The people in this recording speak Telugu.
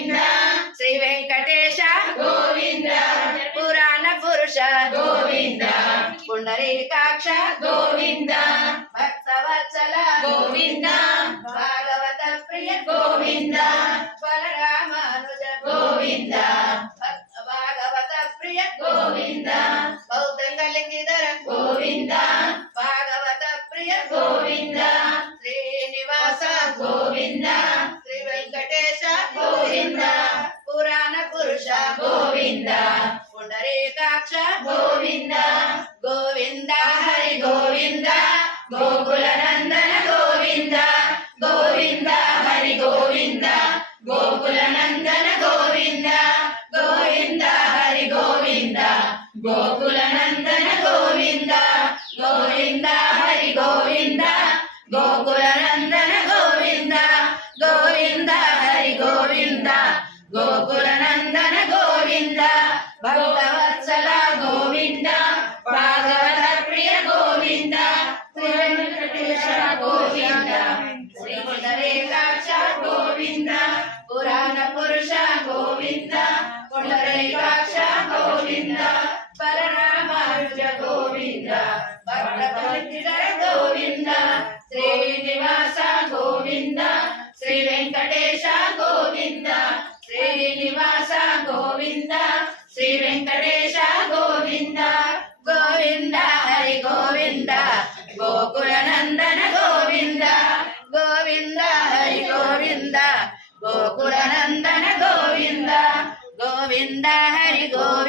గోవింద శ్రీ వెంకటేశ గోవింద పురాణ పురుష గోవింద పుండరీకాక్ష గోవింద భక్తవత్సల గోవింద భాగవత ప్రియ గోవింద బలరామానుజ గోవింద భక్త భాగవత ప్రియ గోవింద బౌద్ధలింగిధర గోవింద భాగవత ప్రియ గోవింద శ్రీనివాస గోవింద శ్రీ వెంకటేశ గోవింద పురాణ పురుష గోవింద పుండరీకాక్ష గోవింద గోవింద హరి గోవింద గోకుల నందన గోవింద గోవింద హరి గోవింద గోకుల నందన గోవింద గోవింద హరి గోవింద గోకుల నందన గోవింద గోవింద హరి గోవింద గోకుల నందన గోవింద గోవింద హరి గోవింద గోకుల నందన గోవింద భక్తవత్సల గోవింద భాగవత ప్రియ గోవింద శ్రీ వెంకటేశ గోవింద శ్రీ పుండరీకాక్ష గోవింద పురాణ పురుష గోవింద పుండరీకాక్ష గోవింద బలరామానుజ గోవింద భక్తవత్సల గోవింద శ్రీనివాస గోవింద శ్రీ వెంకటేశ గోవింద శ్రీనివాస గోవింద శ్రీ వెంకటేశ గోవింద గోవింద హరి గోవింద గోకుల నందన గోవింద గోవింద హరి గోవింద గోకుల నందన గోవింద గోవింద హరి గోవింద